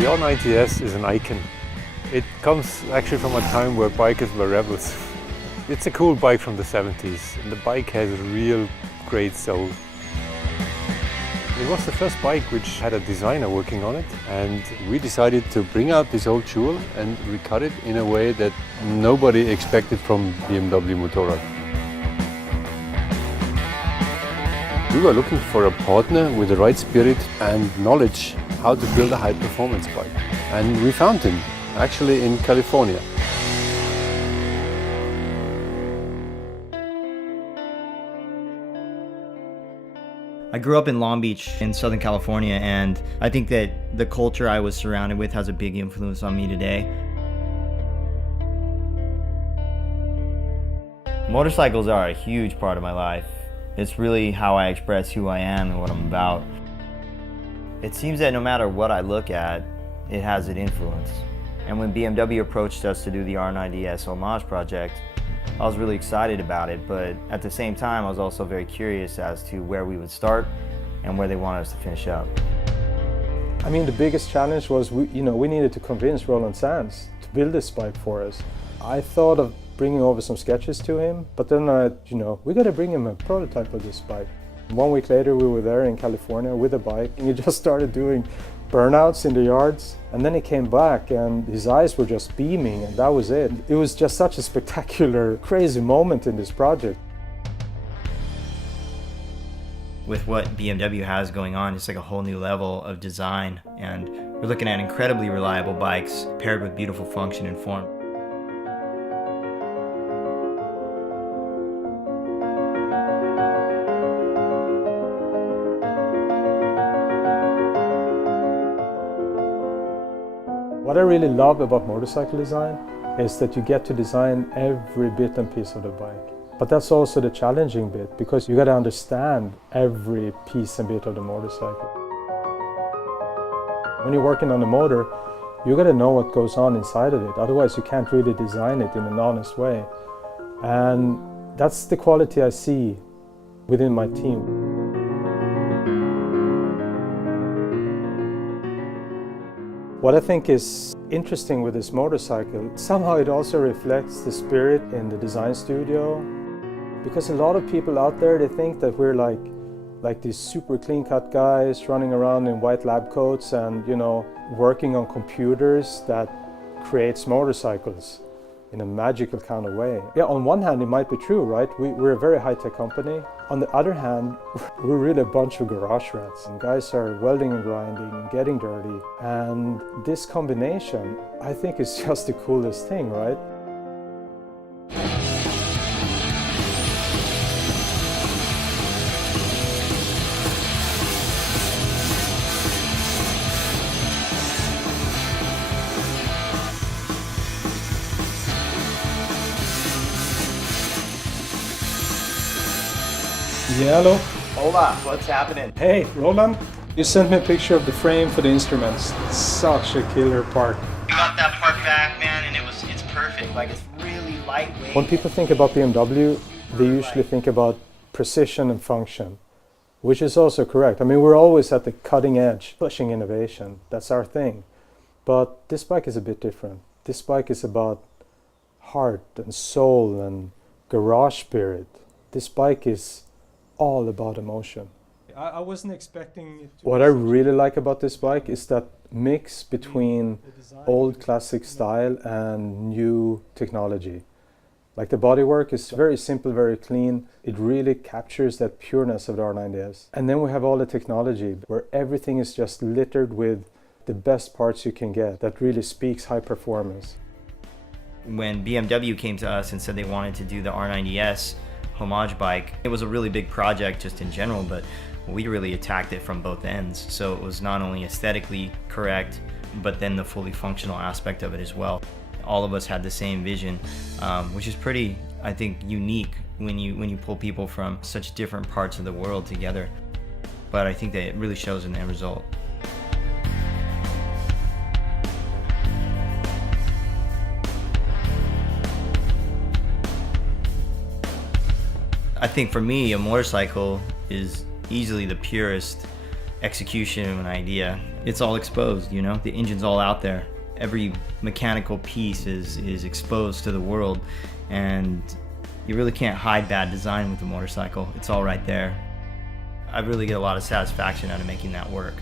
The R90S is an icon. It comes actually from a time where bikers were rebels. It's a cool bike from the 70s, and the bike has a real great soul. It was the first bike which had a designer working on it, and we decided to bring out this old jewel and recut it in a way that nobody expected from BMW Motorrad. We were looking for a partner with the right spirit and knowledge how to build a high-performance bike. And we found him, actually in California. I grew up in Long Beach in Southern California, and I think that the culture I was surrounded with has a big influence on me today. Motorcycles are a huge part of my life. It's really how I express who I am and what I'm about. It seems that no matter what I look at, it has an influence. And when BMW approached us to do the R90S homage project, I was really excited about it, but at the same time, I was also very curious as to where we would start and where they wanted us to finish up. I mean, the biggest challenge was we needed to convince Roland Sands to build this bike for us. I thought of bringing over some sketches to him, but then we got to bring him a prototype of this bike. 1 week later, we were there in California with a bike, and he just started doing burnouts in the yards, and then he came back and his eyes were just beaming, and that was it. It was just such a spectacular, crazy moment in this project. With what BMW has going on, it's like a whole new level of design, and we're looking at incredibly reliable bikes paired with beautiful function and form. What I really love about motorcycle design is that you get to design every bit and piece of the bike. But that's also the challenging bit, because you got to understand every piece and bit of the motorcycle. When you're working on a motor, you got to know what goes on inside of it, otherwise you can't really design it in an honest way. And that's the quality I see within my team. What I think is interesting with this motorcycle, somehow it also reflects the spirit in the design studio. Because a lot of people out there, they think that we're like these super clean-cut guys running around in white lab coats and, working on computers that creates motorcycles in a magical kind of way. Yeah, on one hand it might be true, right? We're a very high-tech company. On the other hand, we're really a bunch of garage rats. And guys are welding and grinding and getting dirty. And this combination, I think, is just the coolest thing, right? Yeah, hello. Hola, what's happening? Hey, Roland, you sent me a picture of the frame for the instruments. It's such a killer part. We got that part back, man, and it's perfect. Like, it's really lightweight. When people think about BMW, they usually think about precision and function, which is also correct. I mean, we're always at the cutting edge, pushing innovation. That's our thing. But this bike is a bit different. This bike is about heart and soul and garage spirit. This bike is all about emotion. I wasn't expecting it to. What I really like about this bike is that mix between old classic style and new technology. Like, the bodywork is very simple, very clean. It really captures that pureness of the R90S. And then we have all the technology where everything is just littered with the best parts you can get that really speaks high performance. When BMW came to us and said they wanted to do the R90S homage bike, it was a really big project just in general, but we really attacked it from both ends. So it was not only aesthetically correct, but then the fully functional aspect of it as well. All of us had the same vision, which is pretty, I think, unique when you pull people from such different parts of the world together. But I think that it really shows in the end result. I think for me, a motorcycle is easily the purest execution of an idea, it's all exposed, you know? The engine's all out there. Every mechanical piece is exposed to the world, and you really can't hide bad design with a motorcycle. It's all right there. I really get a lot of satisfaction out of making that work.